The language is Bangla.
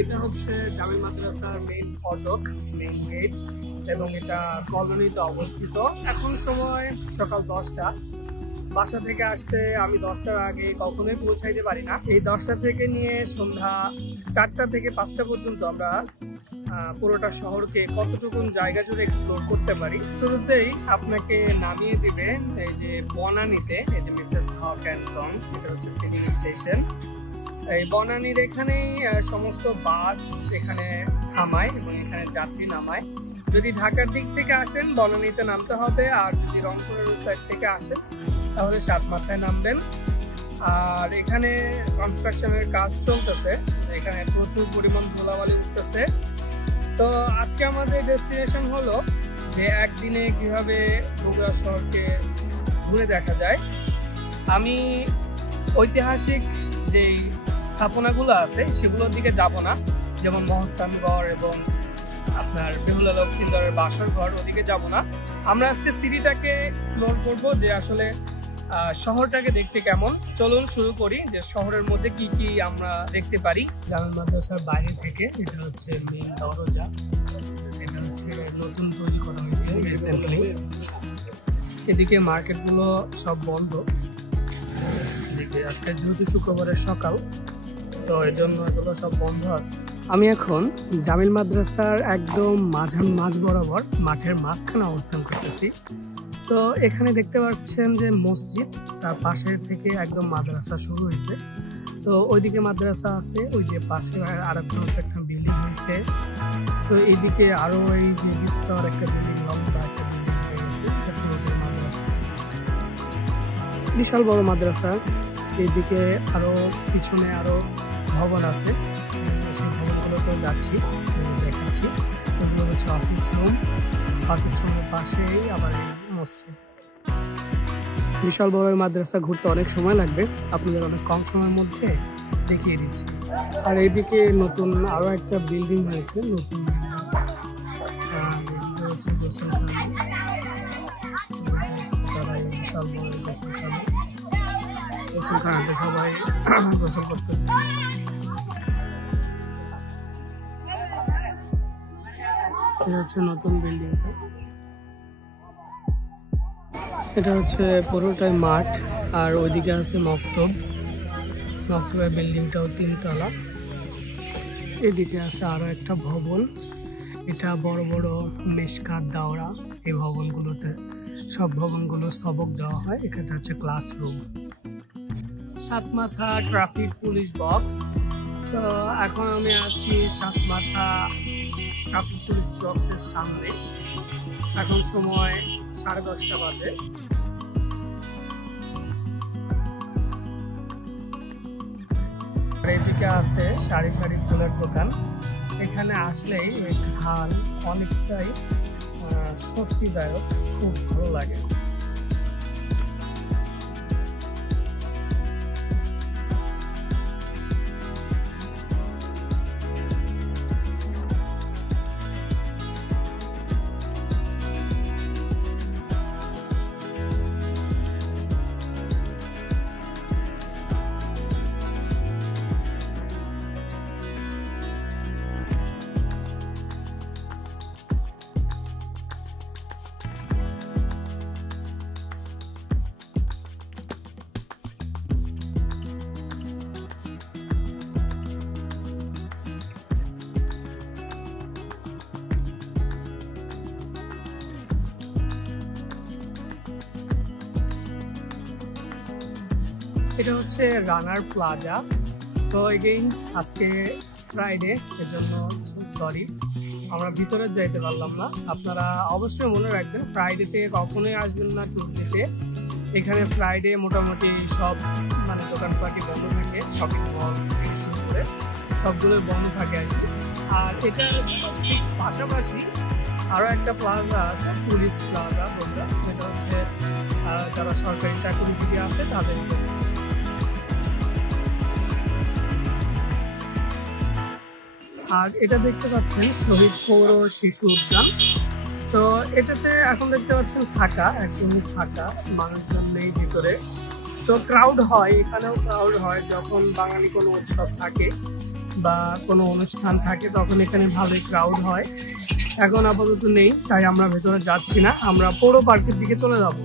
এটা হচ্ছে জামিল মাদ্রাসার মেইন ফটক, মেইন গেট, এবং এটা কলোনিতে অবস্থিত। এখন সময় সকাল 10টা। বাসা থেকে আসতে আমি 10টার আগে কখনোই পৌঁছাইতে পারি না। এই 10টা থেকে নিয়ে সন্ধ্যা 4টা থেকে 5টা পর্যন্ত আমরা পুরোটা শহরকে কতটুকু জায়গা জুড়ে এক্সপ্লোর করতে পারি। শুরুতেই আপনাকে নামিয়ে দিবে এই যে বনানীতে, এই যে মিসেস হক অ্যান্ড সং, এটা হচ্ছে ফিলিং স্টেশন। এই বনানীর এখানেই সমস্ত বাস এখানে থামায় এবং এখানে যাত্রী নামায়। যদি ঢাকার দিক থেকে আসেন বনানীতে নামতে হবে, আর যদি রংপুরের সাইড থেকে আসেন তাহলে সাতমাথায় নামবেন। আর এখানে কনস্ট্রাকশনের কাজ চলতেছে, এখানে প্রচুর পরিমাণ ধুলাবালি উঠতেছে। তো আজকে আমাদের ডেস্টিনেশন হলো যে একদিনে কিভাবে বগুড়া শহরকে ঘুরে দেখা যায়। আমি ঐতিহাসিক যেই স্থাপনাগুলো আছে সেগুলোর দিকে যাব না, যেমন মহস্থানগড় এবং আপনার বেহুলা লক্ষ্মীন্দরের বাসর ঘর, ওদিকে যাব না। আমরা আজকে সিটিটাকে এক্সপ্লোর করব, যে আসলে শহরটাকে দেখতে কেমন। চলুন শুরু করি যে শহরের মধ্যে কি কি আমরা দেখতে পারি। জামিল মাদ্রাসার বাইরে থেকে এটা হচ্ছে মেইন দরজা, এটা হচ্ছে নতুন তৈরি করা হয়েছে রিসেন্টলি। এদিকে মার্কেটগুলো সব বন্ধ, এদিকে আজকে যেহেতু শুক্রবারের সকাল, তো এই জন্য এগুলো সব বন্ধ আছে। আমি এখন জামিল মাদ্রাসার একদম মাঝ বরাবর মাঠের মাঝখানে অবস্থান করতেছি। তো এখানে দেখতে পাচ্ছেন যে মসজিদ, তার পাশে থেকে একদম মাদ্রাসা শুরু হয়েছে। তো ওইদিকে মাদ্রাসা আছে, ওই যে পাশে আর একটা বিল্ডিং হয়েছে। তো এইদিকে আরো এই যে বিস্তর একটা বিল্ডিং, লম্বা একটা বিল্ডিং হয়ে গেছে, মাদ্রাসা, বিশাল বড় মাদ্রাসা। এইদিকে আরো পিছনে আরো ভবন আছে, সেই ভবনগুলোতে যাচ্ছি, দেখাচ্ছি। ওগুলো হচ্ছে অফিস রুম, অফিস রুমের পাশেই আবার মসজিদ। বিশাল বড় মাদ্রাসা ঘুরতে অনেক সময় লাগবে, আপনাদের অনেক কম সময়ের মধ্যে দেখিয়ে দিচ্ছি। আর এইদিকে নতুন আরো একটা বিল্ডিং হয়েছে, নতুন সবাই গোসল করতে। এটা হচ্ছে নতুন বিল্ডিংটা, এটা হচ্ছে পুরোটাই মাঠ। আর ওইদিকে আছে মক্তব, মক্তবের বিল্ডিংটাও 3 তলা। এদিকে আছে আরো একটা ভবন, এটা বড় বড় মেশকাত দাওরা। এই ভবনগুলোতে সব ভবনগুলো সবক দেওয়া হয়। এখানে হচ্ছে classroom. Satmatha traffic police box. তো এখন আমি আছি সাতমাথা ট্রাফিক পুলিশ বক্সের সামনে। এখন সময় 10:30 বাজে। এদিকে আছে সারি সারি ফুলের দোকান। এখানে আসলেই হাল অনেকটাই স্বস্তিদায়ক, খুব ভালো লাগে। এটা হচ্ছে রানার প্লাজা। তো এগেইন আজকে ফ্রাইডে, এর জন্য সরি আমরা ভিতরে যাইতে পারলাম না। আপনারা অবশ্যই মনে রাখবেন ফ্রাইডেতে কখনোই আসবেন না ট্যুর দিতে। এখানে ফ্রাইডে মোটামুটি সব মানে দোকানপাটি বন্ধ থাকে, শপিং মল থেকে শুরু করে সবগুলোই বন্ধ থাকে আর কি। আর এটা ঠিক পাশাপাশি আরও একটা প্লাজা আছে, পুলিশ প্লাজা বলতে, সেটা হচ্ছে যারা সরকারি চাকরিজীবী আছে তাদের। আর এটা দেখতে পাচ্ছেন শহীদ পৌর শিশু উদ্যান। তো এটাতে এখন দেখতে পাচ্ছেন ফাঁকা, একদমই ফাঁকা, মানুষজন নেই ভিতরে। তো ক্রাউড হয়, এখানেও ক্রাউড হয় যখন বাঙালি কোনো উৎসব থাকে। বা কোনো অনুষ্ঠান থাকে তখন এখানে ভালোই ক্রাউড হয়। এখন আপাতত নেই, তাই আমরা ভেতরে যাচ্ছি না, আমরা পৌর পার্কের দিকে চলে যাব।